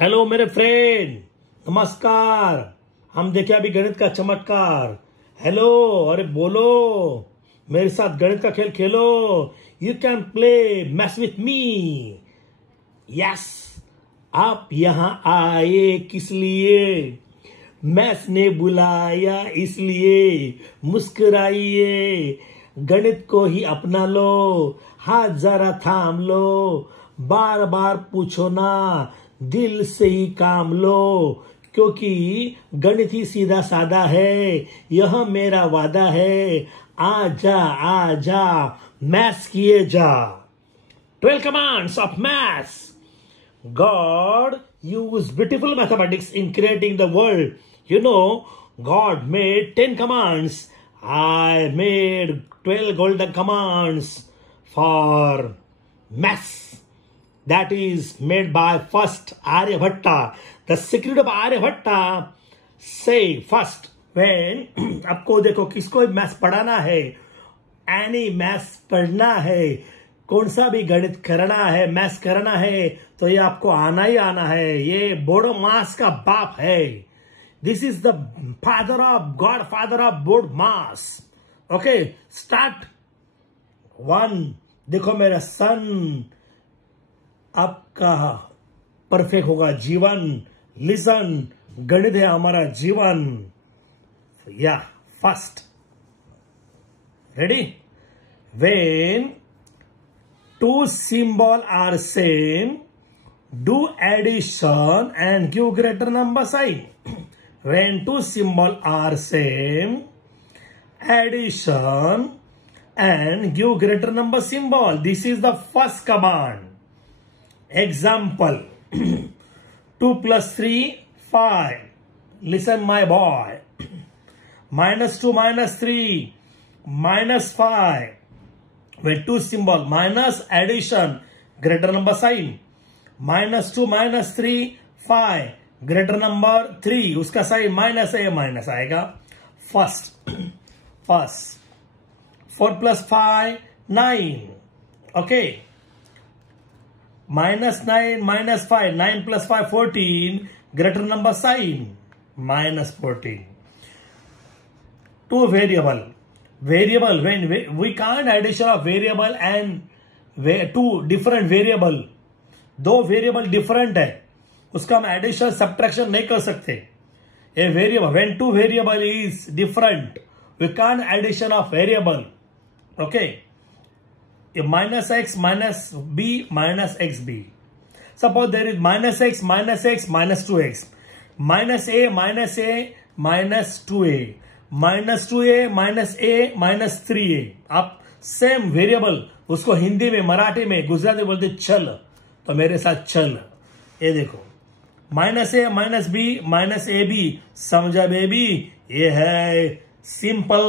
Hello मेरे friend, नमस्कार। हम देखे अभी गणित का चमत्कार। हेलो, अरे बोलो, मेरे साथ गणित का खेल खेलो। You can play maths with me. Yes, आप यहां आए किस लिए? मैथ्स ने बुलाया इसलिए। मुस्कुराइए, गणित को ही अपना लो। हाथ जरा थाम लो, बार बार पूछो ना, दिल से ही काम लो। क्योंकि गणित ही सीधा सादा है, यह मेरा वादा है। आ जा, मैथ्स किए जा। 12 commands of maths. God used beautiful mathematics in creating the world. You know, God made 10 commands. I made 12 golden commands for maths. That is made by first Aryabhatta. The secret of Aryabhatta say first when आपको देखो किसको maths पढ़ाना है, any maths पढ़ना है, कौन सा भी गणित करना है, मैथ्स करना है, तो ये आपको आना ही आना है। ये बोर्ड मास का बाप है। This is the father of God, father of board mass. Okay, start. 1, देखो मेरा सन, आपका परफेक्ट होगा जीवन। लिसन, गणित है हमारा जीवन। या first, ready? When two symbols are same, do addition and give greater number sign. When two symbols are same, addition and give greater number symbol. This is the first command. Example, 2 plus 3, 5. Listen my boy. -2 minus 3, -5. When two symbol minus addition greater number sign, -2 minus 3 5 greater number 3, उसका sign minus है, minus आएगा। First 4 plus 5 9। Okay, -9 -5 9 plus 5 14 greater number sign -14। Two variable, when we can't addition of variable and two different variable, दो variable different है, उसका हम addition subtraction नहीं कर सकते। A variable, when two variable is different, we can't addition of variable. Okay, -x minus b minus xb. Suppose there is -x minus 2x, -a minus 2a, -2a minus 3a। आप same variable उसको हिंदी में, मराठी में, गुजराती में बोलते चल, तो मेरे साथ चल। ये देखो, -a minus b minus ab, समझा बेबी? ये है सिंपल।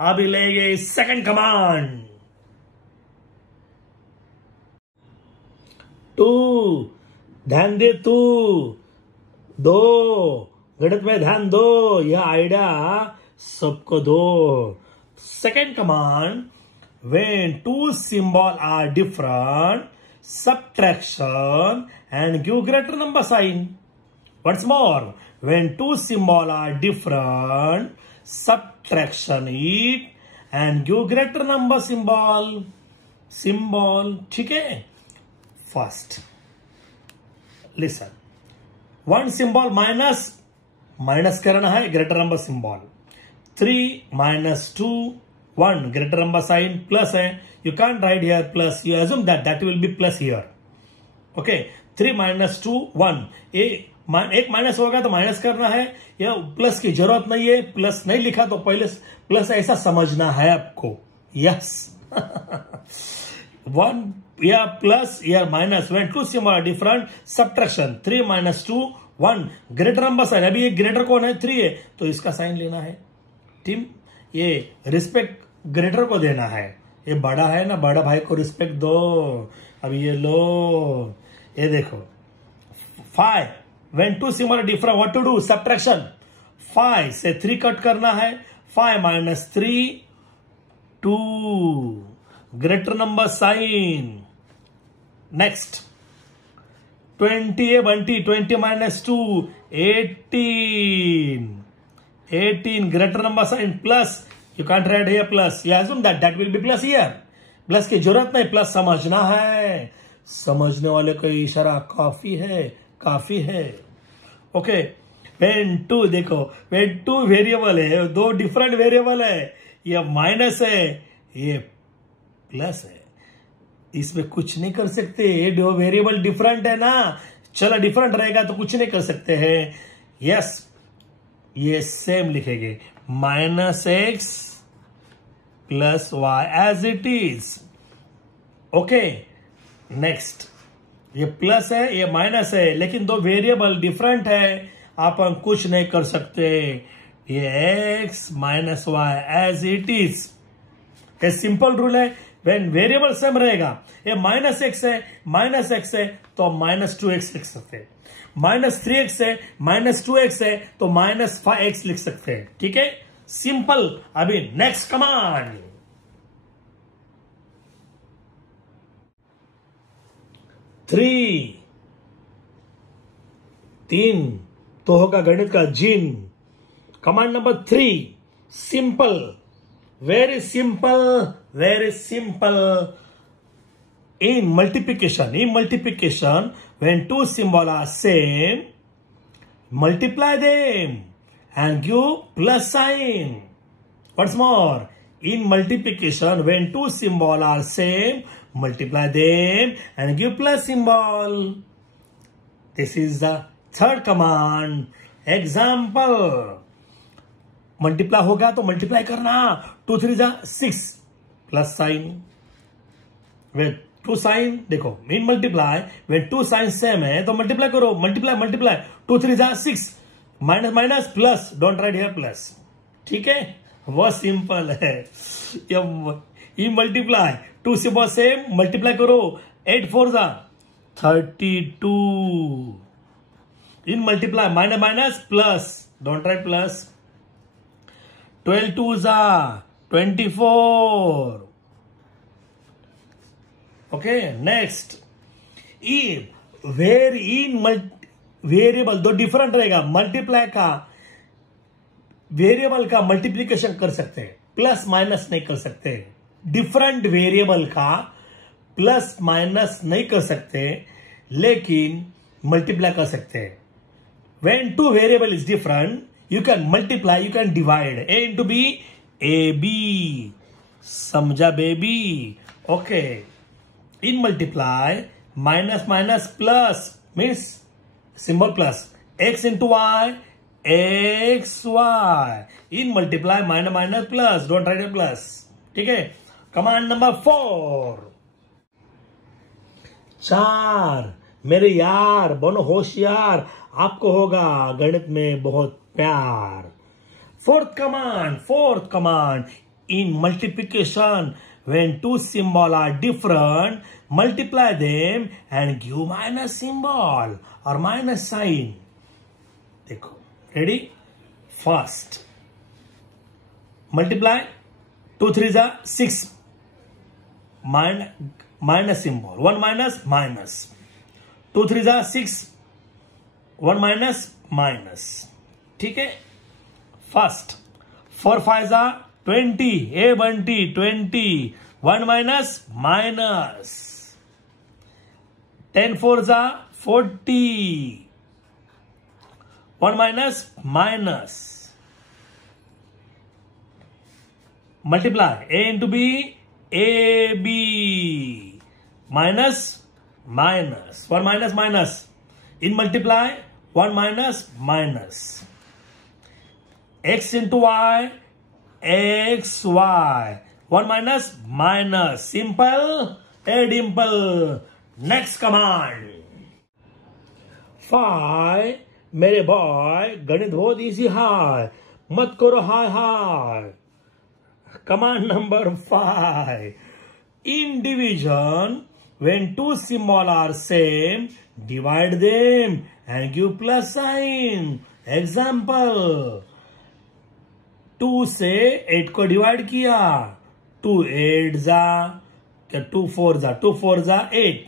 अभी लेंगे सेकंड कमांड। 2, ध्यान दे तू, 2, गणित में ध्यान दो, यह आइडिया सबको दो। Second command, when two symbol are different, subtraction and give greater number sign. Once more, when two symbol are different, subtraction it and give greater number symbol। ठीक है? First listen, one symbol minus करना है, greater number symbol. 3 minus 2 1 greater number sign, plus है, you can't write here plus, you assume that will be plus here. Okay, 3 minus 2 1, एक minus होगा तो minus करना है, या प्लस की जरूरत नहीं है, प्लस नहीं लिखा तो पहले प्लस ऐसा समझना है आपको। यस 1 या प्लस या minus, when two symbol are different, subtraction 3 minus 2 1 greater number sign. अभी ये ग्रेटर कौन है? 3 है, तो इसका साइन लेना है। टीम, ये रिस्पेक्ट ग्रेटर को देना है, ये बड़ा है ना, बड़ा भाई को रिस्पेक्ट दो। अब ये लो, ये देखो 5, when two symbol different, what to do? Subtraction। 5 से 3 कट करना है, 5 minus 3 2 greater number sign. Next 20 ए Bunty, 20 minus 2, 18. 18 greater number sign plus. You can't write here plus. You assume that will be plus here. Plus की जरूरत नहीं, plus समझना है, समझने वाले को इशारा काफी है, काफी है। ओके, when 2 देखो, when 2 वेरिएबल है, दो डिफरेंट वेरिएबल है, ये माइनस है, ये प्लस है, इसमें कुछ नहीं कर सकते, ये दो वेरिएबल डिफरेंट है ना, चलो डिफरेंट रहेगा तो कुछ नहीं कर सकते हैं। यस, ये सेम लिखेंगे, -x plus y as it is. Okay, next, ये प्लस है, ये माइनस है, लेकिन दो वेरिएबल डिफरेंट है, आप हम कुछ नहीं कर सकते, ये x minus y as it is. ये सिंपल रूल है, व्हेन वेरिएबल सेम रहेगा, ये -x है तो -2x लिख सकते हैं, -3x है, -2x है तो -5x लिख सकते हैं। ठीक है, सिंपल। अभी नेक्स्ट कमांड, 3 तो होगा गणित का जिन। Command number 3, simple, very simple, very simple. In multiplication, when two symbols are same, multiply them and give plus sign. Once more, in multiplication, when two symbols are same, multiply them and give plus symbol. This is the third command. Example, multiply होगा तो multiply करना, 2 3 जा 6 plus sign with 2 sign. देखो, in multiply when 2 sign same है तो multiply करो, multiply 2 3 जा 6, minus minus plus, don't write here plus. ठीक है, वो सिंपल है। इन मल्टीप्लाई 2 से बहुत सेम, मल्टीप्लाई करो, 8 4 जा 32। In multiply minus minus plus, don't write plus, 12 2 जा 24। Okay, next, where in variable दो डिफरेंट रहेगा, मल्टीप्लाई का वेरिएबल का मल्टीप्लीकेशन कर सकते हैं, प्लस माइनस नहीं कर सकते। डिफरेंट वेरिएबल का प्लस माइनस नहीं कर सकते, लेकिन मल्टीप्लाई कर सकते हैं। When two variable is different, you can multiply, you can divide, A into B, A B, समझा baby? Okay, in multiply, minus minus plus means symbol plus, x into y, x y. In multiply, minus minus plus, don't write a plus. ठीक है, command number 4, 4 मेरे यार बनो होशियार, आपको होगा गणित में बहुत प्यार। Fourth command, in multiplication, when two symbols are different, multiply them and give minus symbol or minus sign. देखो, ready? First, multiply 2 3 जा 6, minus symbol, 1 minus, 2 3 जा 6, 1 minus. ठीक है, फर्स्ट 4 5 जा 20, ए बंटी 20, 1 minus, 10 4 जा 40, 1 minus, multiply, a into b, a b, minus, 1 minus, in multiply, 1 minus, x into y, x y, 1 minus, simple, a dimple. Next command, 5 मेरे boy, गणित बहुत इजी है, मत करो hi. Command number 5, in division, when two symbols are same, divide them and give plus sign. Example, 2 से 8 को divide किया, 2 8 जा, 2 4 जा 8,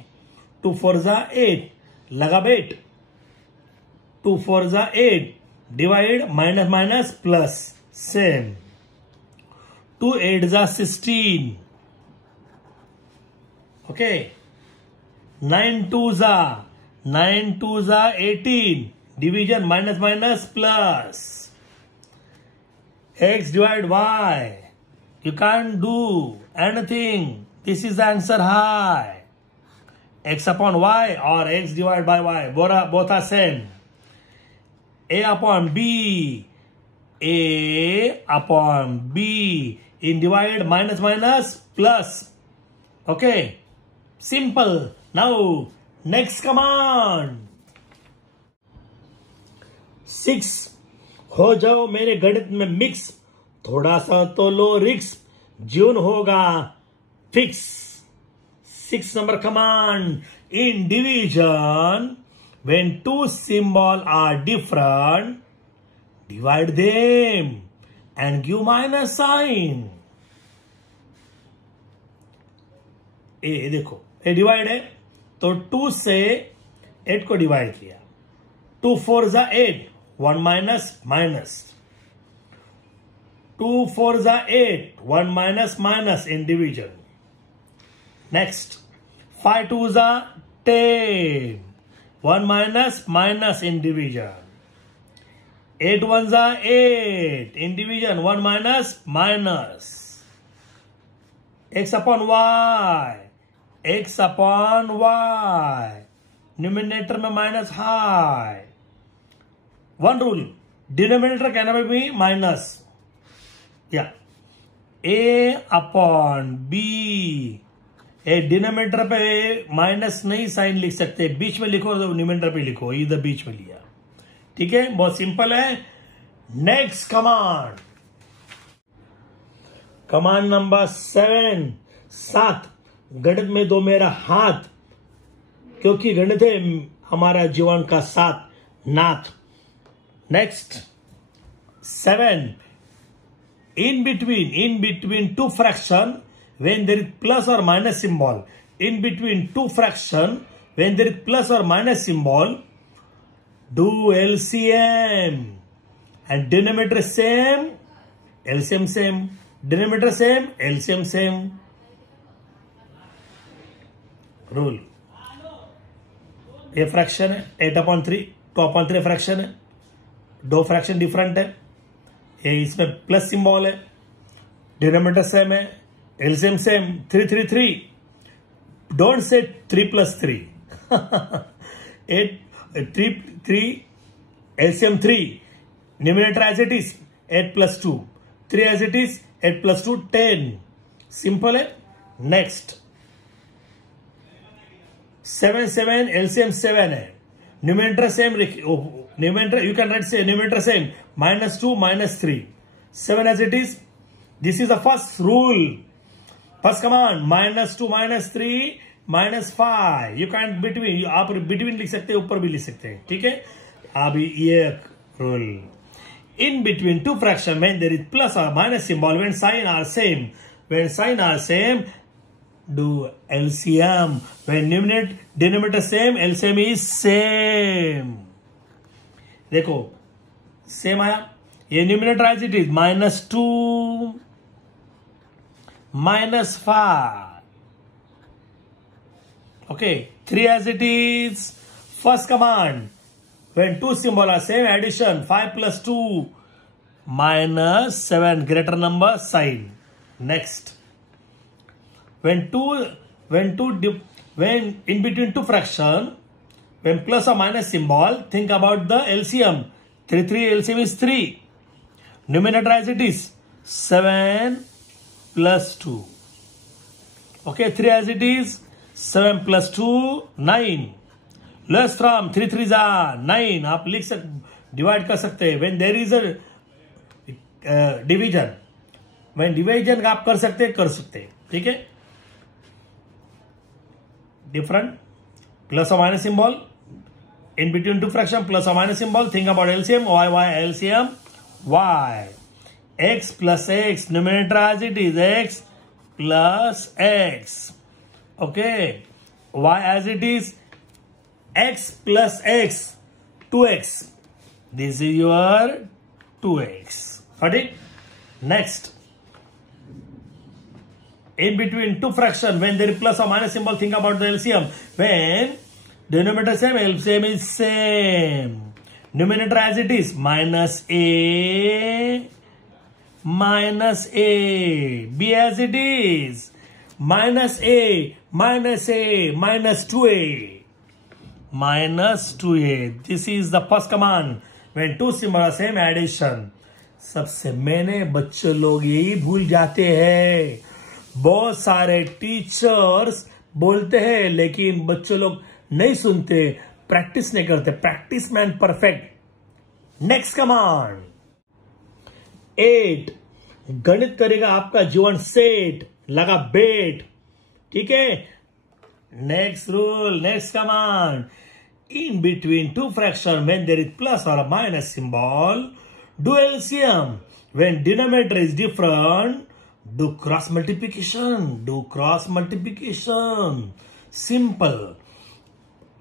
2 4 जा 8, लगा बेट, 2 4 जा 8, divide minus minus plus same, 2 8 जा 16, ओके, 9 2 जा 18, division minus minus plus, x divide y, you can't do anything, this is the answer high, x upon y or x divided by y, both are same, a upon b, in divide minus minus plus, okay, simple. Now next command, 6, हो जाओ मेरे गणित में mix, थोड़ा सा तो लो रिक्स, जीवन होगा fix. 6 number command, in division when two symbols are different, divide them and give minus sign। ये देखो, ये डिवाइड है तो 2 से 8 को डिवाइड किया, 2 4 जा 8, 1 माइनस माइनस, 2 4 जा 8, 1 minus minus in division. Next, 5 2 जा 10, 1 माइनस माइनस इन डिवीजन, 8 1 जा 8, in division 1 minus minus, x upon y, x upon y, numerator में माइनस हाई, वन रूल, डिनोमिनेटर कहना भी माइनस, या a upon b, a denominator पे minus नहीं sign लिख सकते, बीच में लिखो तो न्यूमिनेटर पे लिखो, इधर बीच में लिया, ठीक है, बहुत सिंपल है। नेक्स्ट कमांड, कमांड नंबर 7, 7, गणित में दो मेरा हाथ, क्योंकि गणित है हमारा जीवन का साथ नाथ। Next 7, in between two fraction when there is plus or minus symbol, in between two fraction when there is plus or minus symbol, do LCM and denominator same, LCM same, denominator same, LCM same rule. ये fraction है 8/3, 2/3 fraction है, दो fraction different है, ये इसमें plus symbol है, denominator same है, LCM same, 3 3 3, don't say 3 + 3 8 3 3, LCM 3, numerator as it is 8 + 2, 3 as it is 8 + 2 10, simple है। नेक्स्ट 7 7, एलसीएम 7 है, numerator same, numerator you can write say numerator same, -2 -3, 7 as it is, this is the first rule, first command, -2 -3 -5, you can't between, आप between लिख सकते हैं, ऊपर भी लिख सकते हैं, ठीक है। अभी ये rule, in between two fraction when there is plus or minus symbol, when sign are same, do LCM, when denominator same, LCM is same। देखो सेम आया, ये numerator as it is, -2 -5, okay, 3 as it is. First command, when two symbol are same, addition 5 + 2 -7, greater number sign। next, when in between two fraction, when plus or minus symbol, think about the LCM, 3 3, LCM is 3, numerator as it is 7 + 2, okay, 3 as it is 7 + 2 9, less from 3 3 जा 9, आप लिख सकते, divide कर सकते हैं, when there is a division, when division आप कर सकते हैं, ठीक है। different plus or minus symbol in between two fraction, plus or minus symbol, think about LCM, y LCM y, x plus x, numerator as it is x plus x, okay, y as it is x plus x, 2x. This is your 2x. Got it? Next. In between two fractions, when there is plus or minus symbol, think about the LCM. When denominator same, LCM is same. Numerator as it is, minus a, b as it is, minus 2a, minus 2a. This is the first command. When two symbols are same, addition. सबसे मैंने बच्चों लोग यही भूल जाते हैं. बहुत सारे टीचर्स बोलते हैं लेकिन बच्चों लोग नहीं सुनते, प्रैक्टिस नहीं करते. Practice man perfect. Next command 8. गणित करेगा आपका जीवन सेट, लगा बेट. ठीक है. Next rule, next command. In between two fractions, when there is plus or a minus symbol, do LCM. When denominator is different, do cross multiplication. Do cross multiplication. Simple.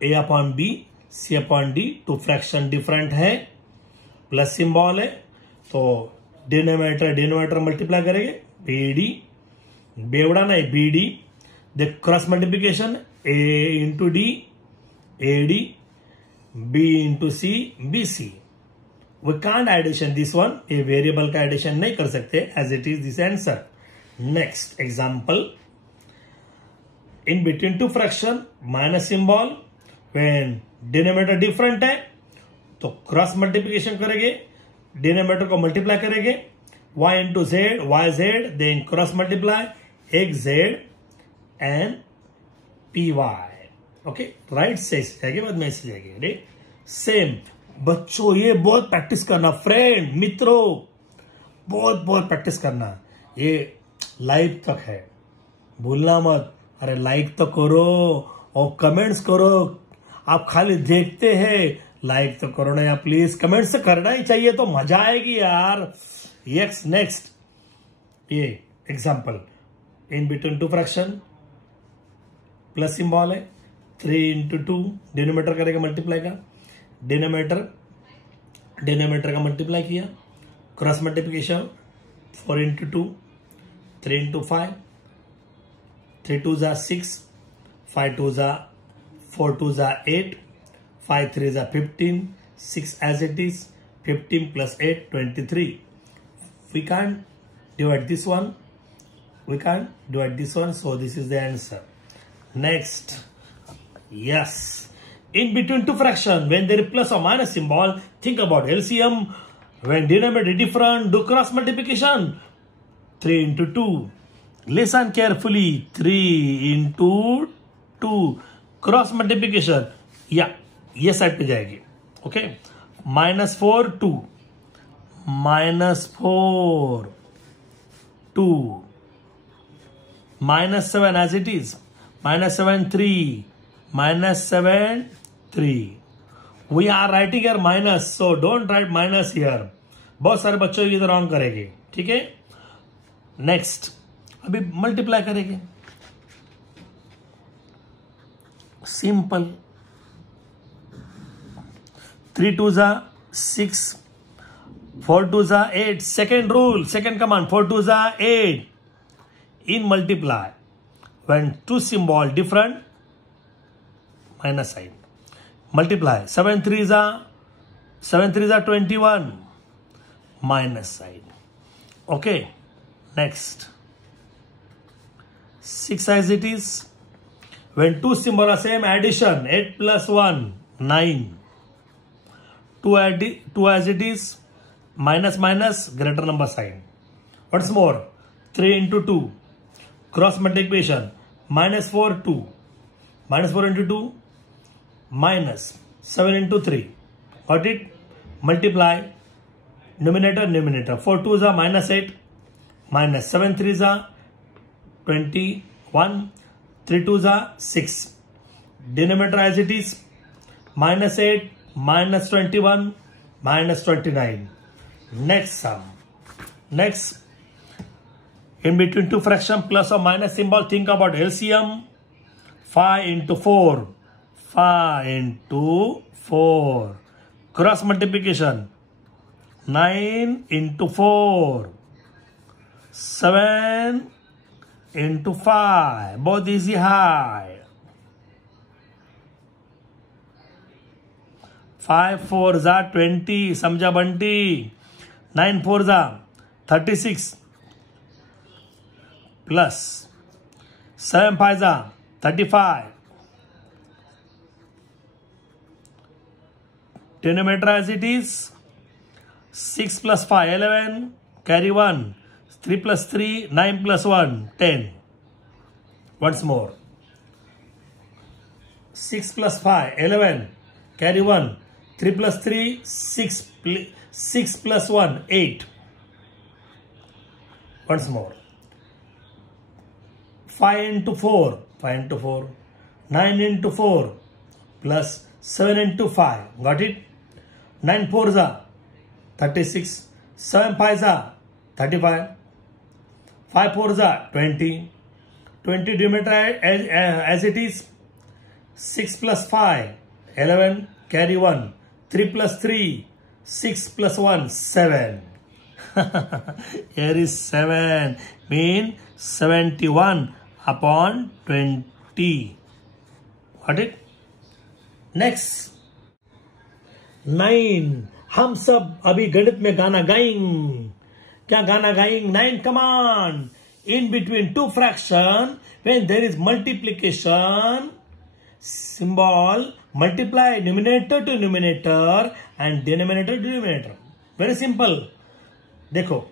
A upon B, C upon D. Two fraction different है. Plus symbol है. तो denominator multiply करेंगे. BD. बेवड़ा नहीं, BD. The cross multiplication. A into D. AD, B into C, BC. We can't addition this one. A variable का addition नहीं कर सकते. As it is this answer. Next example. In between two fraction, minus symbol. When denominator different है, तो cross multiplication करेंगे. Denominator को multiply करेंगे. Y into Z, YZ, then cross multiply XZ and PY. Okay, right से जाएंगे, बाद में ऐसे जाएंगे. सेम. बच्चों ये बहुत प्रैक्टिस करना, फ्रेंड मित्रों, बहुत प्रैक्टिस करना. ये लाइव तक है, भूलना मत. अरे लाइक तो करो और कमेंट्स करो. आप खाली देखते हैं, लाइक तो करो ना यार प्लीज. कमेंट्स तो करना ही चाहिए, तो मजा आएगी यार. यस. नेक्स्ट ये एग्जांपल. इन between two fraction, plus symbol है. 3 into 2 डिनोमीटर करेगा मल्टीप्लाई का. डिनोमीटर का मल्टीप्लाई किया. क्रॉस मल्टीप्लिकेशन 4 into 2, 3 into 5, 3 2 जा 6, 5 2 जा 4 2 जा 8, 5 3 जा 15, 6 as it is, 15 plus 8 23. We can't divide this one. So this is the answer. Next. Yes. In between two fractions, when there is plus or minus symbol, think about LCM. When denominator is different, do cross multiplication. 3 into 2. Listen carefully. 3 into 2. Cross multiplication. Yeah. ये side पे जाएगी. Okay. -4 2. -4 2. -7 as it is. -7 3. -7 3. We are writing here minus, so don't write minus here. बहुत सारे बच्चों ये तो wrong करेंगे. ठीक है. नेक्स्ट. अभी मल्टीप्लाई करेंगे. सिंपल. 3 2 जा 6, 4 2 जा 8. Second rule, second command. 4 2 जा 8. In multiply, when two symbol different, minus sign. Multiply. 7 3 जा 21. Minus sign. Okay. Next. 6 as it is. When two symbols are same, addition. 8 plus 1, 9. 2 as it is. Minus greater number sign. What's more? 3 into 2. Cross multiplication. -4 2. -4 into 2. -7 into 3. Got it? Multiply. Numerator. 4 2 is -8. -7 3 is 21. 3 2 is 6. Denominator as it is. -8, -21, -29. Next sum. Next. In between two fractions, plus or minus symbol, think about LCM. 5 into 4. 5 into 4. Cross multiplication. 9 into 4. 7 into 5. Both easy high. 5 4s are 20. समझा Bunty. 9 4s are 36. Plus 7 5s are 35. Denominator as it is. 6 plus 5 11. Carry 1. 3 plus 3 9 plus 1 10. Once more. 6 plus 5 11. Carry 1. 3 plus 3 6 plus 1 8. Once more. 5 into 4 5 into 4. 9 into 4 plus 7 into 5. Got it? 9 4s are 36. 7 5s are 35. 5 4s are 20. 20 denominator as it is. 6 plus 5 11. Carry 1. 3 plus 3 6 plus 1 7. Here is 7. Mean 71 upon 20. Got it? Next. 9. हम सब अभी गणित में गाना गाएंगे. क्या गाना गाएंगे? 9 command. In between two fraction, when there is multiplication, symbol multiply numerator to numerator and denominator to denominator. Very simple. देखो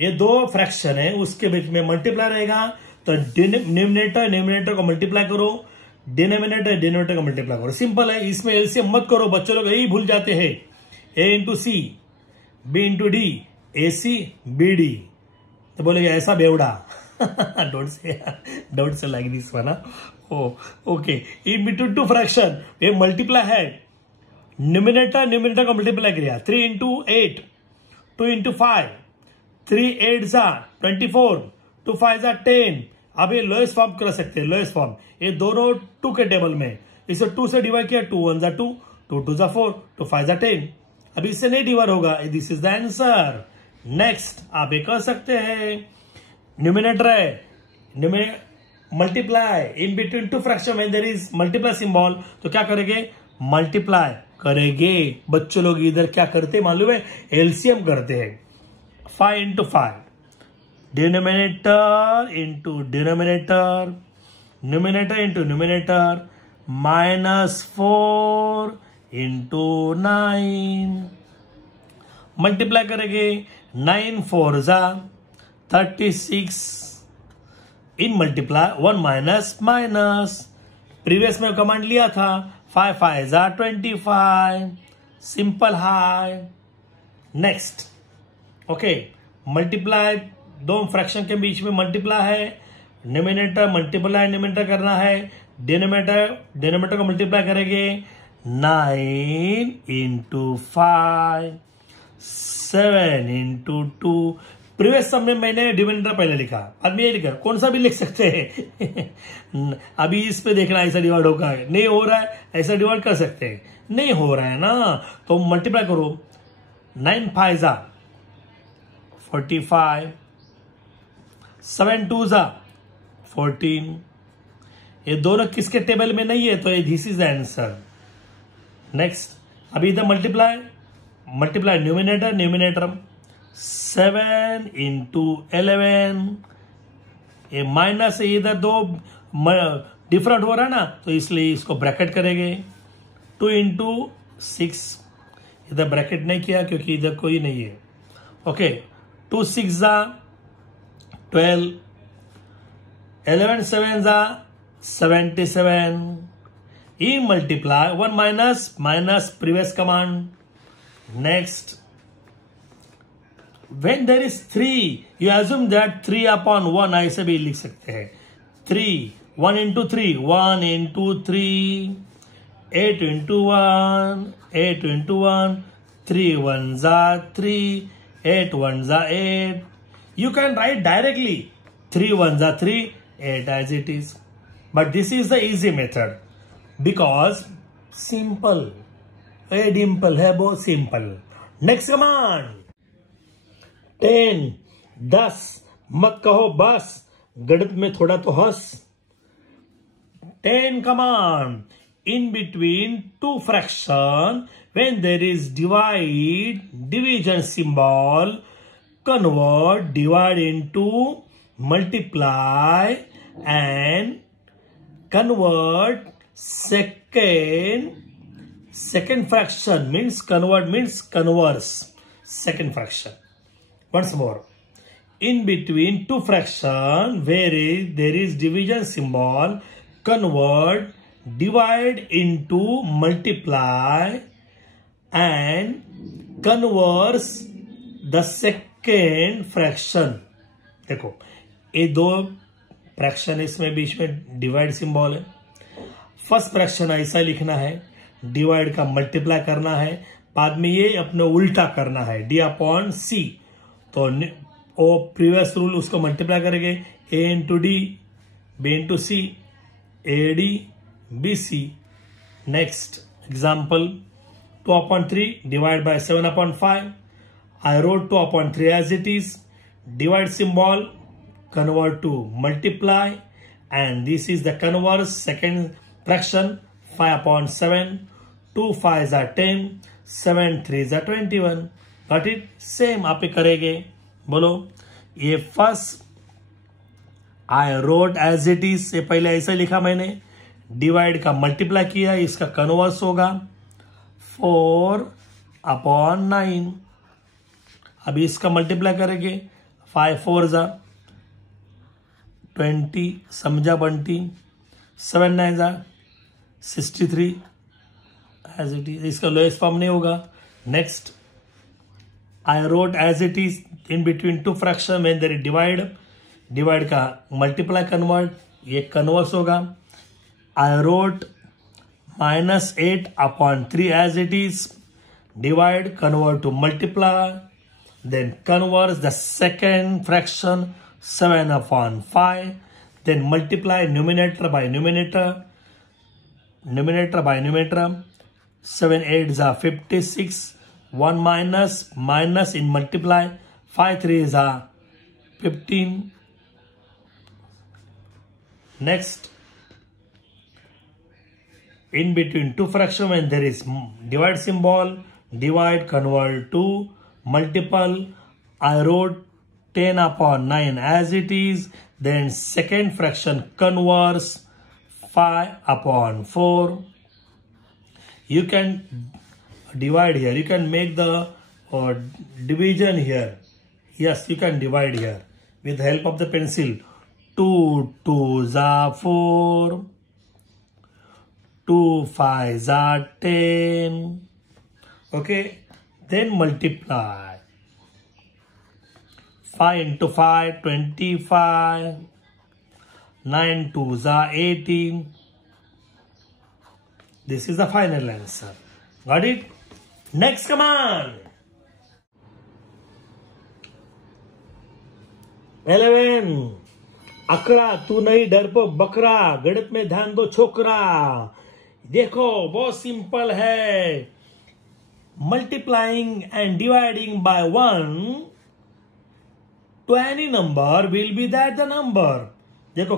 ये दो फ्रैक्शन है, उसके बीच में मल्टीप्लाई रहेगा तो न्यूमिनेटर को मल्टीप्लाई करो, डिनोमिनेटर को मल्टीप्लाई करो. सिंपल है. इसमें एलसीएम मत करो. बच्चों लोग यही भूल जाते हैं. A into C, B into D, A C B D. तो बोलेगा ऐसा बेवड़ा. Don't say like this one. Okay. In between two fraction ये मल्टीप्लाई है. न्यूमिनेटर को मल्टीप्लाई किया. 3 इंटू 8, 2 इंटू 5, 3 8 जा 24, 2 5 जा 10. अब ये लोएस्ट फॉर्म कर सकते हैं. लोएस्ट फॉर्म ये दोनों 2 के टेबल में. इसे 2 से डिवाइड किया. 2 1 जा 2, 2 2 जा 4, 2 5 जा 10. अभी इससे नहीं डिवाइड होगा. This is the answer. Next आप ये कर सकते हैं. न्यूमिनेटर है, multiply in between two fraction when there is multiply symbol. तो क्या करेंगे? मल्टीप्लाई करेंगे. बच्चों लोग इधर क्या करते हैं मालूम है? एलसीएम करते हैं. 5 into 5. Denominator into denominator, numerator into numerator, -4 into 9. Multiply करेंगे. 9 4 जा 36. इन मल्टीप्लाई 1 माइनस माइनस. प्रीवियस में कमांड लिया था. 5 5 जा 25. Simple high. Next. Okay. Multiply दो फ्रैक्शन के बीच में मल्टीप्लाई है. न्यूमिनेटर मल्टीप्लाई न्यूमिनेटर करना है. डिनोमिनेटर को मल्टीप्लाई करेंगे. 9 इंटू 5, 7 इंटू 2. प्रीवियस सम में मैंने डिनोमिनेटर पहले लिखा. आदमी ये लिखा. कौन सा भी लिख सकते हैं. अभी इस पे देखना ऐसा डिवाइड होगा. नहीं हो रहा है ऐसा डिवाइड कर सकते हैं. नहीं हो रहा है ना तो मल्टीप्लाई करो. 9 5 जा 45. 7 2 जा 14. ये दोनों किसके टेबल में नहीं है तो ये this is the answer. Next. अभी इधर मल्टीप्लाई न्यूमिनेटर 7 इंटू 11. ये माइनस है. इधर दो डिफरेंट हो रहा है ना तो इसलिए इसको ब्रैकेट करेंगे. 2 इंटू 6. इधर ब्रैकेट नहीं किया क्योंकि इधर कोई नहीं है. ओके. 2 6 जा 12. 11 7 जा 77. In multiply 1 minus previous command. Next. When there is 3, you assume that 3 upon 1 ऐसे भी लिख सकते हैं. 3 1 into 3 1 into 3, 8 into 1 8 into 1, 3 1s are 3, 8 1s are 8. You can write directly 3 1s are 3, 8 as it is. But this is the easy method because simple, ए dimple है बहुत simple. Next command 10 10 मत कहो बस, गणित में थोड़ा तो हंस। 10 command in between two fraction when there is division symbol, convert divide into multiply and convert second fraction means convert means converse second fraction. Once more, in between two fraction where there is division symbol, convert divide into multiply and converse the second fraction. देखो ये दो fraction इसमें बीच में divide symbol है। First fraction ऐसा लिखना है, divide का मल्टीप्लाई करना है, बाद में ये अपने उल्टा करना है डी अपॉन सी। तो वो प्रीवियस रूल उसको मल्टीप्लाई करेंगे, A into D B into C A D B C. Next example 2/3 divide by 7/5। I wrote 2/3 as it is, divide symbol, convert to multiply, and this is the converse second fraction 5/7, 2 5s are 10, 7 3s are 21. Got it? Same आप करेंगे। बोलो ये first I wrote as it is, ये पहले ऐसा लिखा मैंने, divide का मल्टीप्लाई किया, इसका कन्वर्स होगा 4/9। अभी इसका मल्टीप्लाई करेंगे 5 4s are 20, समझा Bunty, 7 9s are 63 as it is, इसका लोएस्ट फॉर्म नहीं होगा। Next I wrote as it is in between two fraction when there is divide का मल्टीप्लाई कन्वर्ट, ये कन्वर्स होगा। I wrote -8/3 as it is, divide convert to multiply, then converse the second fraction 7/5, then multiply numerator by numerator, 7 8s are 56, 1 minus in multiply, 5 3s are 15. Next, in between two fraction when there is divide symbol, divide convert to multiple. I wrote 10/9 as it is, then second fraction converse 5/4. You can divide here, you can make the division here. Yes, you can divide here with the help of the pencil. 2 2s are 4, 2 5s are 10. Okay, then multiply 5 into 5 25, 9 2s are 18. This is the final answer. Got it? Next command 11 अकड़ा तू नहीं डरपोक बकरा, गणित में ध्यान दो छोकरा। देखो बहुत सिंपल है, multiplying and dividing by 1 to any number will be that the number. देखो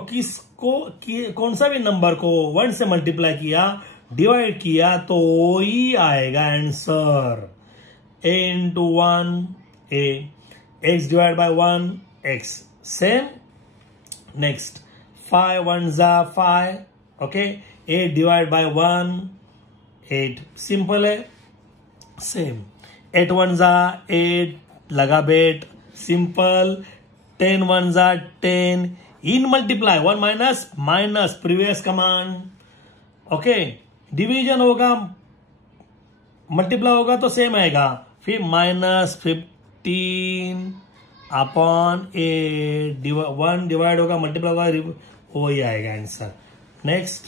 कौन सा भी नंबर को 1 से मल्टीप्लाई किया, डिवाइड किया तो ही आएगा answer. a into 1 a, x divided by 1 x, same. Next 5 1s are 5, okay, 8 divided by 1 8, simple है, सेम। 8 1s are 8, लगा बेट, simple. 10 1s are 10, in multiply 1 minus previous command. Okay, division होगा multiply होगा तो same आएगा, फिर -15/8, 1 divide होगा multiply होगा वही आएगा answer. Next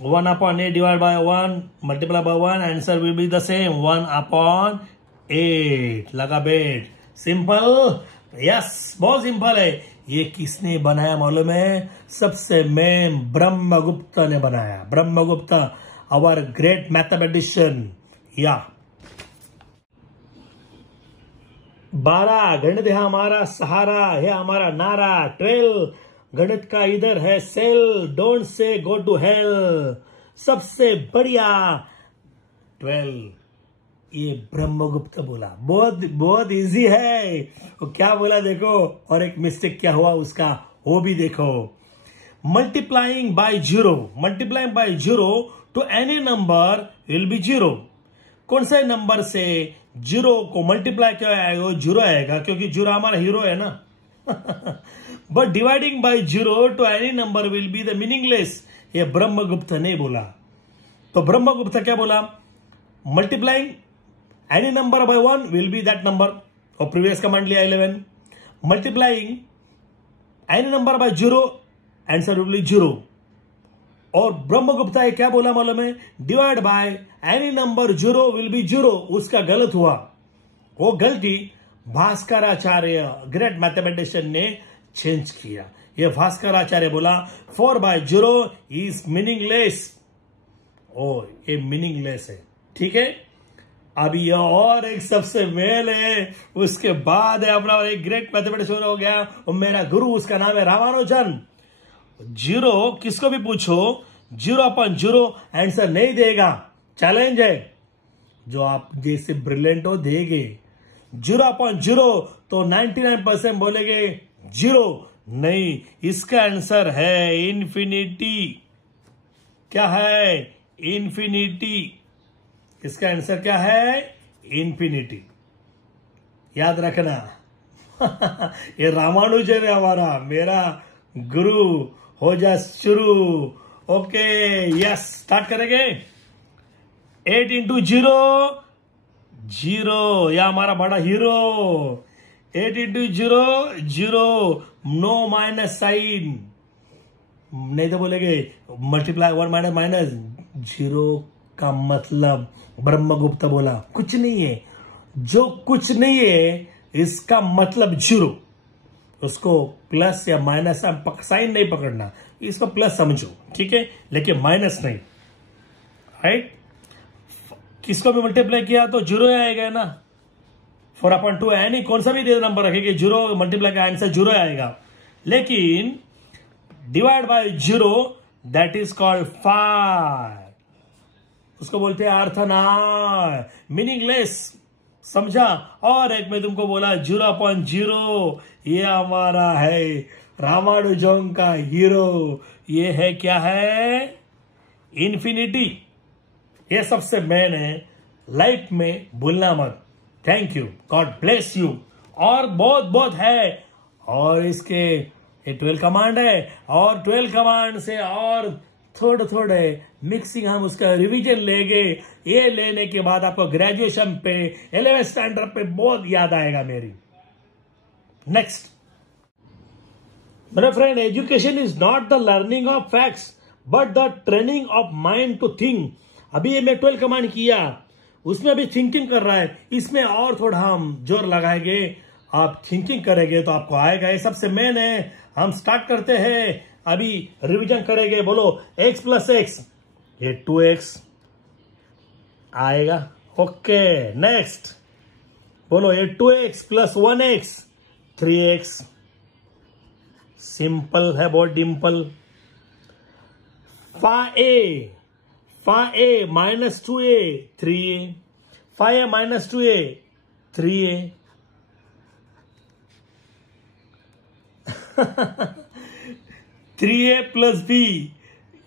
1/8 divided by 1 multiply by 1, answer will be the same 1/8, लगा बेट, सिंपल। यस, बहुत सिंपल है। ये किसने बनाया मालूम है? सबसे मेन ब्रह्मगुप्त ने बनाया। Brahmagupta our great mathematician. Yeah. 12 गणित है हमारा सहारा, है हमारा नारा. 12 गणित का इधर है cell, don't say go to hell. सबसे बढ़िया 12 ये ब्रह्मगुप्त बोला. बहुत बहुत इजी है. वो क्या बोला देखो, और एक मिस्टेक क्या हुआ उसका वो भी देखो. Multiplying by zero, multiplying by zero to any number will be zero. कौन से नंबर से जीरो को मल्टीप्लाई क्या आएगा, जीरो आएगा, क्योंकि जीरो हमारा हीरो है ना. But dividing by zero to any number will be the meaningless. ये ब्रह्मगुप्त ने बोला. तो ब्रह्मगुप्त क्या बोला, multiplying any number by 1 will be that number. और प्रीवियस कमांड लिया 11. Multiplying any number by zero, answer will be zero. और ब्रह्मगुप्ता ये क्या बोला मालूम है, divide by any number zero will be zero. उसका गलत हुआ. वो गलती भास्कराचार्य ग्रेट मैथमेटिशियन ने चेंज किया. ये भास्कराचार्य बोला 4 बाय जीरो इज मीनिंगलेस. ओ ये मीनिंगलेस है. ठीक है. अभी ये और एक सबसे मेल है. उसके बाद है अपना एक ग्रेट मैथमेटिशियन हो गया, और मेरा गुरु उसका नाम है रामानुजन. जीरो किसको भी पूछो 0/0 आंसर नहीं देगा. चैलेंज है. जो आप जैसे ब्रिलियंट हो देंगे 0/0 तो 99% बोलेंगे जीरो नहीं. इसका आंसर है इन्फिनिटी. क्या है, इन्फिनिटी. इसका आंसर क्या है, इन्फिनिटी. याद रखना. ये रामानुजन है हमारा, मेरा गुरु. हो जा शुरू. ओके यस, स्टार्ट करेंगे. 8 into 0 0. या हमारा बड़ा hero. 8 into 0 0. No minus sign. नहीं तो बोलेंगे मल्टीप्लाई 1 माइनस माइनस. जीरो का मतलब ब्रह्मगुप्त बोला कुछ नहीं है. जो कुछ नहीं है इसका मतलब जीरो. उसको प्लस या माइनस साइन नहीं पकड़ना. इसको प्लस समझो, ठीक है, लेकिन माइनस नहीं. राइट. किसको भी मल्टीप्लाई किया तो जीरो आएगा ना. 4/2 यानी कौन सा भी नंबर रखेंगे जीरो मल्टीप्लाई का आंसर जीरो आएगा. लेकिन divide by zero that is called 5. उसको बोलते हैं अर्थनाय, मीनिंगलेस. समझा. और एक में तुमको बोला 0/0. ये हमारा है रामानुजन का हीरो. ये है क्या है, इन्फिनिटी. ये सबसे मेन है. लाइफ में भूलना मत. Thank you, God bless you. और बहुत बहुत है. और इसके ये 12 कमांड है, और 12 कमांड से और थोड़े थोड़े मिक्सिंग हम उसका रिवीजन लेंगे. ये लेने के बाद आपको ग्रेजुएशन पे 11th स्टैंडर्ड पे बहुत याद आएगा मेरी. नेक्स्ट. मेरे friend, education is not the learning of facts but the training of mind to think. अभी ये मैं 12 कमांड किया, उसमें अभी थिंकिंग कर रहा है. इसमें और थोड़ा हम जोर लगाएंगे. आप थिंकिंग करेंगे तो आपको आएगा. ये सबसे मेन है. हम स्टार्ट करते हैं. अभी रिवीजन करेंगे. बोलो x + x. ये 2x आएगा. Okay next. बोलो ये 2x + 1x 3x. सिंपल है, बहुत Dimple. Phi a - 2a 3a. Phi a - 2a 3a. 3a + b.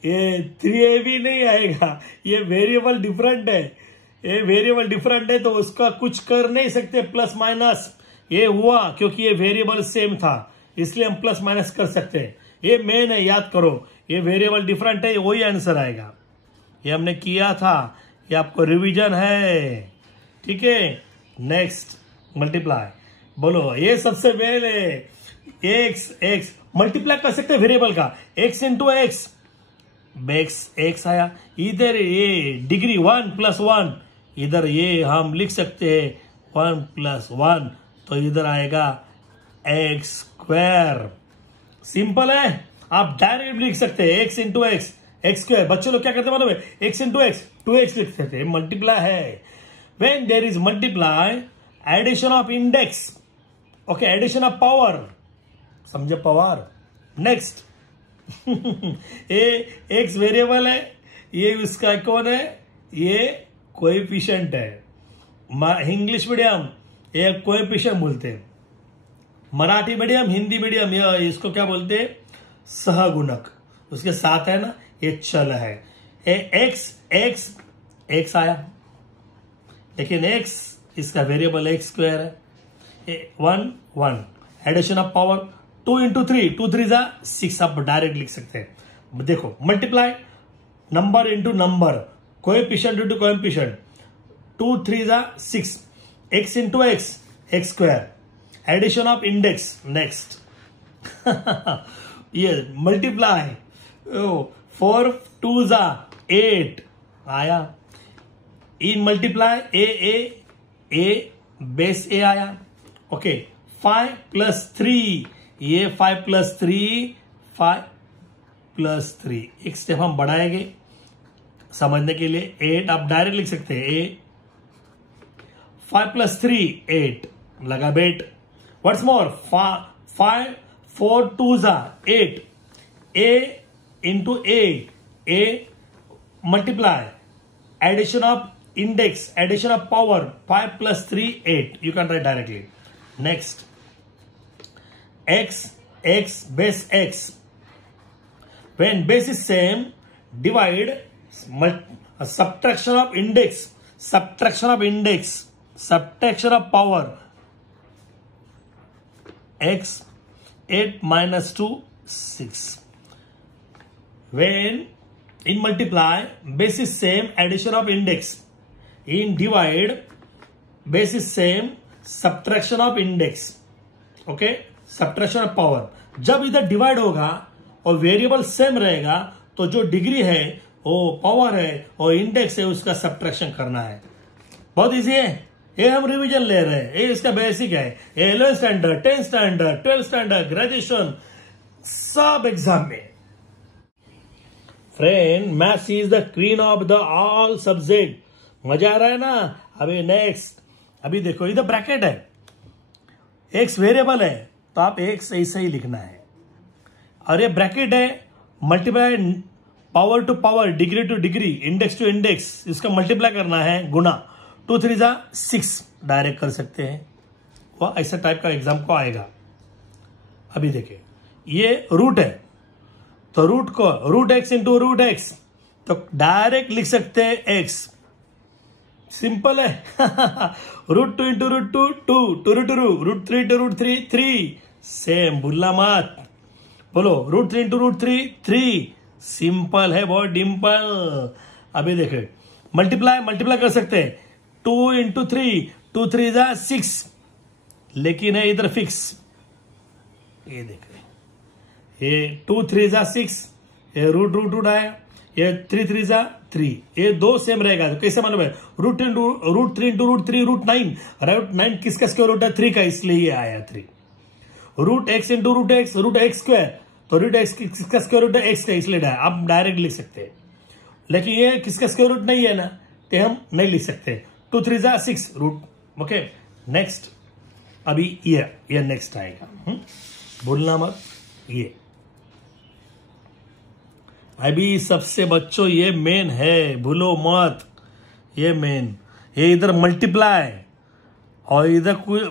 ये 3a भी नहीं आएगा. ये वेरिएबल डिफरेंट है. ये वेरिएबल डिफरेंट है तो उसका कुछ कर नहीं सकते प्लस माइनस. ये हुआ क्योंकि ये वेरिएबल सेम था, इसलिए हम प्लस माइनस कर सकते हैं. ये मेन है, याद करो. ये वेरिएबल डिफरेंट है, वही आंसर आएगा. ये हमने किया था. ये आपको रिवीजन है. ठीक है. Next multiply. बोलो ये सबसे मेन है. x मल्टीप्लाई कर सकते हैं वेरिएबल का. x × x आया. इधर ये डिग्री 1 + 1. इधर ये हम लिख सकते हैं 1 + 1. तो इधर आएगा x². सिंपल है. आप डायरेक्ट लिख सकते हैं x × x. X square. बच्चों लोग क्या करते मालूम है, एक्स इंटू एक्स, 2x लिखते थे, मल्टीप्लाई है। When there is multiply, addition of index, okay, addition of power, समझे, पावर। नेक्स्ट ये एक्स वेरिएबल है, ये इसका कौन है, ये कोएफिशिएंट है। इंग्लिश मीडियम ये कोएफिशिएंट बोलते हैं, मराठी मीडियम, हिंदी मीडियम ये इसको क्या बोलते हैं, सहगुणक। उसके साथ है ना ये चल है, एक्स एक्स एक्स आया, लेकिन एक्स इसका वेरिएबल एक्स स्क्वायर है। 1 1 एडिशन ऑफ पावर, 2 इंटू 3, 2 3 जा 6, आप डायरेक्ट लिख सकते हैं। देखो multiply number into number, coefficient into coefficient, 2 3 जा 6, x into x, x square, addition of index. Next ये मल्टीप्लाई, 4 2 जा 8 आया, इन मल्टीप्लाई ए बेस ए आया, ओके। 5 प्लस 3, ये 5 प्लस 3, 5 प्लस 3, एक स्टेप हम बढ़ाएंगे समझने के लिए। 8 आप डायरेक्ट लिख सकते हैं, ए 5 प्लस 3 8 लगा बेट। व्हाट्स मोर, 5 4 2 जा 8, A into A multiply, addition of index, addition of power, 5 plus 3 8, you can write directly. Next, x base x, when base is same, divide, subtraction of index, subtraction of power, x 8 minus 2 6. When in multiply, base is same, addition of index, in divide, base is same, subtraction of index, okay, subtraction of power। जब इधर divide होगा और variable same रहेगा तो जो degree है वो power है और इंडेक्स है उसका सब्ट्रैक्शन करना है। बहुत इजी है, ये हम रिवीजन ले रहे हैं, ये इसका बेसिक है। 11th standard, 10th standard, 12th standard, graduation, सब एग्जाम में। Friend, maths is the queen of the all subject. मजा आ रहा है ना। अभी नेक्स्ट, अभी देखो इधर ब्रैकेट है, एक्स वेरिएबल है तो आप एक्स ऐसे ही लिखना है, और ये ब्रैकेट है, multiply power to power, degree to degree, index to index, इसका मल्टीप्लाई करना है, गुना। 2 3 जा 6 डायरेक्ट कर सकते हैं, वो ऐसा टाइप का एग्जाम को आएगा। अभी देखिए ये रूट है तो रूट को root x into root x, तो डायरेक्ट लिख सकते हैं एक्स, सिंपल है। Root 2 into root 2 2, 2 root 2, root 3 into root 3 3, same, भूलना मत। बोलो रूट 3 इंटू रूट 3 3, सिंपल है, बहुत डिम्पल। अभी देखिए मल्टीप्लाई कर सकते हैं, 2 इंटू 3, 2 3 जा 6, लेकिन है इधर फिक्स। ये देख रहे, ये 2 3 जा 6, ये रूट आया, ये 3 3 जा 3, ये दो सेम रहेगा तो कैसे मालूम है, root 3 into root 3 root 9, root 9 किसका स्क्वायर रूट है, 3 का, इसलिए ये आया 3। Root x into root x square, तो रूट एक्स किसका स्क्वायर रूट है, एक्स का, इसलिए आप डायरेक्ट लिख सकते हैं। लेकिन ये किसका स्क्वायर रूट नहीं है ना, तो हम नहीं लिख सकते। 2 3 जा 6 रूट, ओके। नेक्स्ट, अभी ये नेक्स्ट आएगा, भूलना मत। ये अभी सबसे बच्चों ये मेन है, भूलो मत, ये मेन। ये इधर मल्टीप्लाई और इधर कोई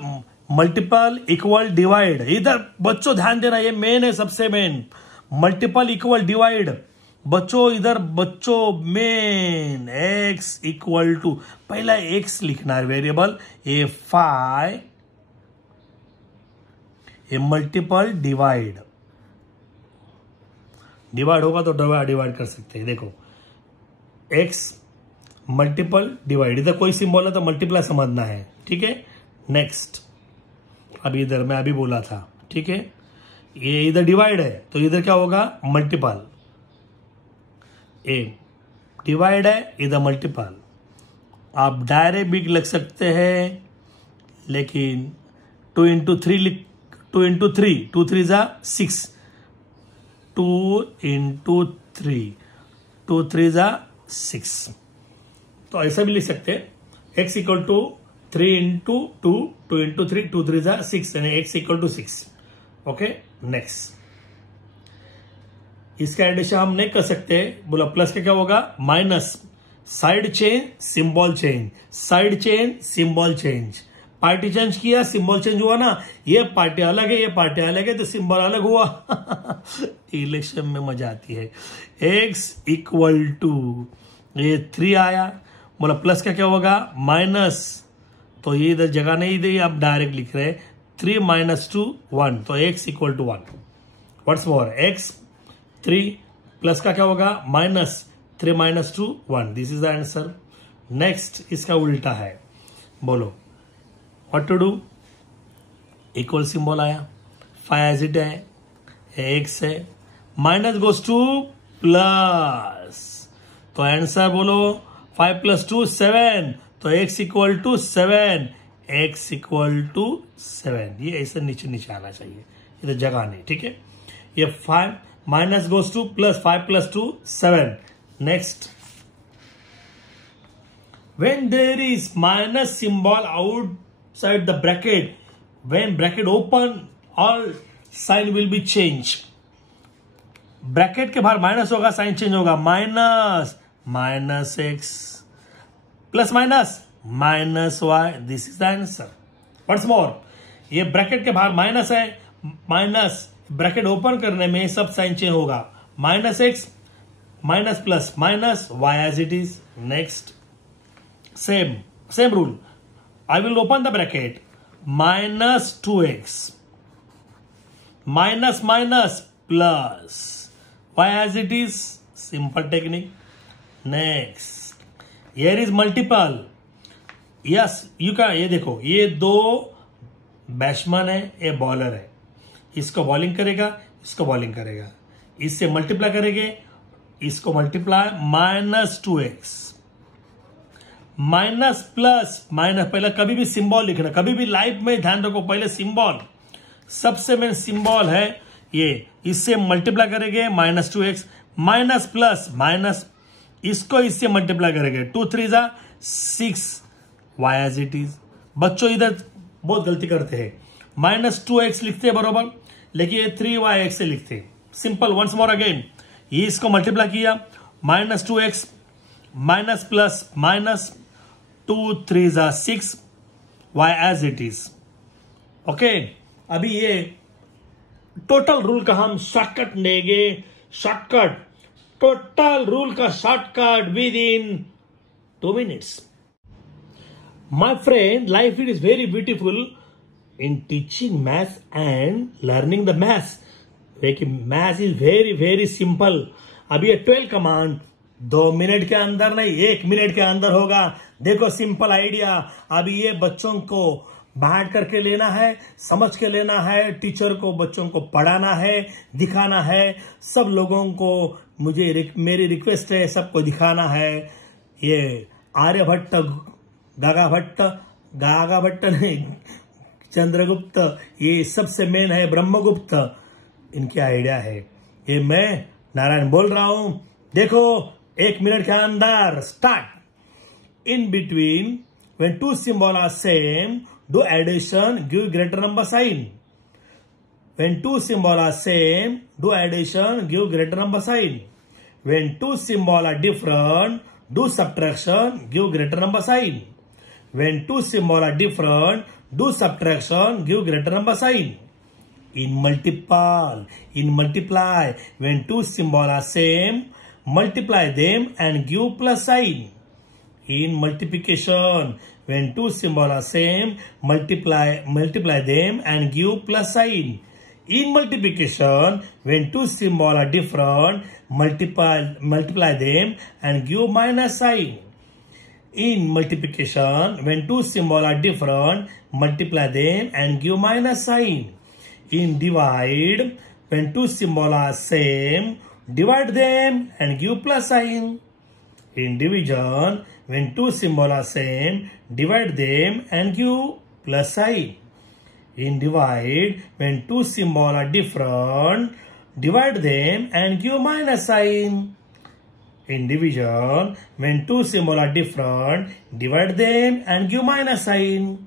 मल्टीपल इक्वल डिवाइड, इधर बच्चों ध्यान देना, ये मेन है, सबसे मेन। मल्टीपल इक्वल डिवाइड बच्चों, इधर बच्चों मेन, एक्स इक्वल टू, पहला एक्स लिखना है वेरिएबल, ये 5, ये मल्टीपल डिवाइड होगा तो डिवाइड कर सकते हैं। देखो x मल्टीपल डिवाइड, इधर कोई सिंबल है तो मल्टीप्लाई समझना है, ठीक है। नेक्स्ट, अभी इधर मैं अभी बोला था, ठीक है, ये इधर डिवाइड है तो इधर क्या होगा, मल्टीपल। ए डिवाइड है, इधर मल्टीपल। आप डायरेक्ट भी लिख सकते हैं, लेकिन 2 इंटू 3 2 3 जा 6, 2 इंटू 3, 2 3 जा 6। तो ऐसा भी लिख सकते हैं x equal to 3 into 2, 2 into 3, 2 3 जा 6, यानी x equal to 6। Okay, next इसका एडिशन हम नहीं कर सकते, बोला प्लस का क्या होगा, minus side change symbol change, side change symbol change, party change किया सिंबल चेंज हुआ ना, ये पार्टी अलग है ये पार्टी अलग है तो सिंबल अलग हुआ। इलेक्शन में मजा आती है। x इक्वल टू ये 3 आया, बोला प्लस का क्या होगा, माइनस, तो ये इधर जगह नहीं दी, आप डायरेक्ट लिख रहे 3 माइनस 2 1, तो x equal to 1। What's more, x 3 plus का क्या होगा, minus 3 minus 2 1, this is the answer. Next इसका उल्टा है, बोलो what to do, equal symbol आया, 5 एज इट है, x है, माइनस गोस टू प्लस, तो आंसर बोलो 5 प्लस 2 7, तो x equal to 7, x equal to 7। ये ऐसे नीचे नीचे आना चाहिए, इधर जगह नहीं, ठीक है। ये 5 minus goes to plus, 5 plus 2 7। Next, when there is minus symbol outside the bracket, when bracket open all sign will be changed। Bracket के बाहर माइनस होगा, साइन चेंज होगा, minus minus x plus minus minus y, this is the answer. What's more, ये bracket के बाहर minus है, minus bracket open करने में सब साइन चेंज होगा, minus x minus plus minus y as it is. Next, same rule, I will open the bracket, minus 2x minus minus plus y as it is, simple technique। Next, here is multiple, yes you can, ये देखो ये 2 batsman है, ये bowler है, इसको bowling करेगा इसको bowling करेगा, इससे मल्टीप्लाई करेंगे, इसको multiply minus 2x minus plus minus, पहले कभी भी सिंबल लिखना, कभी भी लाइफ में ध्यान रखो, पहले सिंबल, सबसे मेन सिंबल है ये, इससे मल्टीप्लाई करेंगे minus 2x, minus plus minus, इसको इससे मल्टीप्लाई करेंगे, 2 3 जा 6 y एज इट इज। बच्चों इधर बहुत गलती करते हैं, माइनस 2x लिखते हैं बरोबर, लेकिन ये 3yx से लिखते हैं, सिंपल। वंस मोर अगेन, ये इसको मल्टीप्लाई किया, minus 2x minus plus minus 2 3 जा 6 y as it is. Okay, अभी ये टोटल रूल का हम शॉर्टकट लेंगे, शॉर्टकट, टोटल रूल का shortcut within 2 minutes. My friend, life it is very beautiful in teaching maths and learning the maths. Maths is very very simple. अभी ये 12 command 2 minute के अंदर नहीं, 1 minute के अंदर होगा। देखो सिंपल आइडिया, अभी ये बच्चों को बैठ करके लेना है, समझ के लेना है, टीचर को बच्चों को पढ़ाना है, दिखाना है, सब लोगों को मेरी रिक्वेस्ट है, सबको दिखाना है। ये आर्यभट्ट, गागा भट्ट नहीं, चंद्रगुप्त, ये सबसे मेन है ब्रह्मगुप्त, इनकी आइडिया है। ये मैं नारायण बोल रहा हूं, देखो 1 मिनट के अंदर start. In between, when 2 symbols are same, do addition, give greater number sign. When 2 symbols are same, do addition, give greater number sign. When 2 symbols are different, do subtraction, give greater number sign. When 2 symbols are different, do subtraction, give greater number sign. In multiply, when 2 symbols are same, multiply them and give plus sign. In multiplication, when 2 symbols are same, multiply them and give plus sign. In multiplication, when 2 symbols are different, multiply them and give minus sign. In multiplication, when 2 symbols are different, multiply them and give minus sign. In divide, when 2 symbols are same, divide them and give plus sign. In division, when 2 symbols are same, divide them and give plus sign. In divide, when 2 symbols are different, divide them and give minus sign. In division, when two symbols are different, divide them and give minus sign.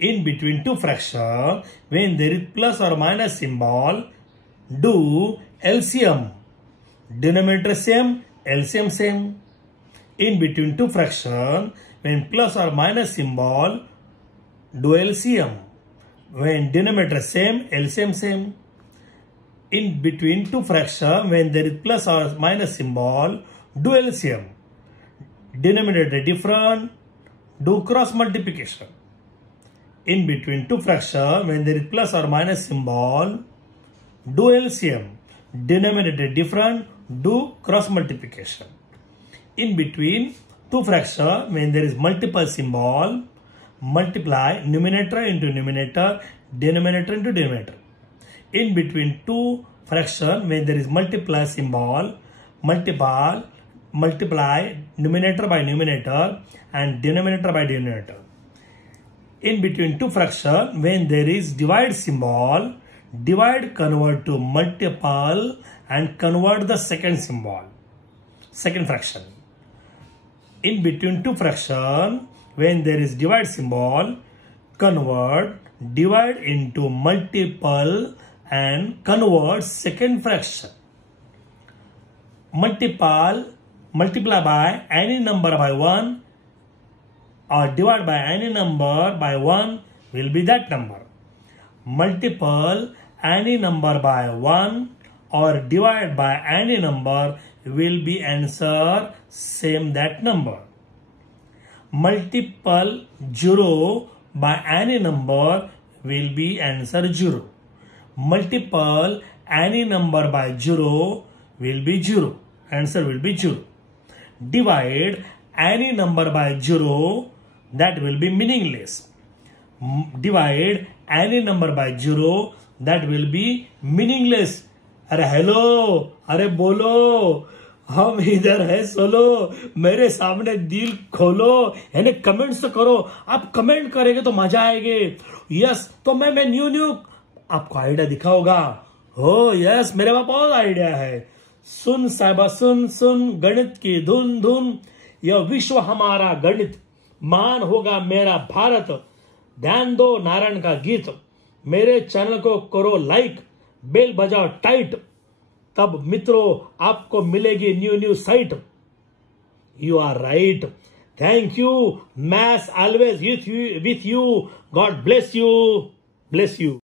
In between two fractions, when there is plus or minus symbol, do LCM. Denominator same, LCM same. In between two fractions, when plus or minus symbol, do LCM. When denominator same, LCM same. In between two fractions, when there is plus or minus symbol, do LCM. Denominator different, do cross multiplication. In between two fractions, when there is plus or minus symbol, do LCM. Denominator different, do cross multiplication. In between two fractions, when there is multiple symbol, multiply numerator into numerator, denominator into denominator. In between two fractions, when there is multiply symbol, multiply numerator by numerator and denominator by denominator. In between two fractions, when there is divide symbol, divide convert to multiple and convert the second symbol, second fraction. In between two fractions, when there is divide symbol, convert divide into multiple and convert second fraction. Multiply by any number by 1 or divide by any number by 1 will be that number. Multiple any number by 1 or divide by any number will be answer same that number. Multiple 0 by any number will be answer 0. Multiple any number by 0 will be 0. Answer will be 0. Divide any number by 0, that will be meaningless. Divide any number by 0, that will be meaningless. अरे hello, अरे बोलो, हम इधर है solo, मेरे सामने दिल खोलो, यानी कमेंट्स तो करो. आप कमेंट करेंगे तो मजा आएगी. यस, तो मैं न्यू आपको आइडिया दिखा होगा. हो यस, मेरे पास बहुत आइडिया है. सुन साहिबा सुन गणित की धुन, यह विश्व हमारा गणित, मान होगा मेरा भारत. ध्यान दो नारायण का गीत. मेरे चैनल को करो लाइक, बेल बजाओ टाइट, तब मित्रों आपको मिलेगी new site. You are right. Thank you. Maths always with you. God bless you.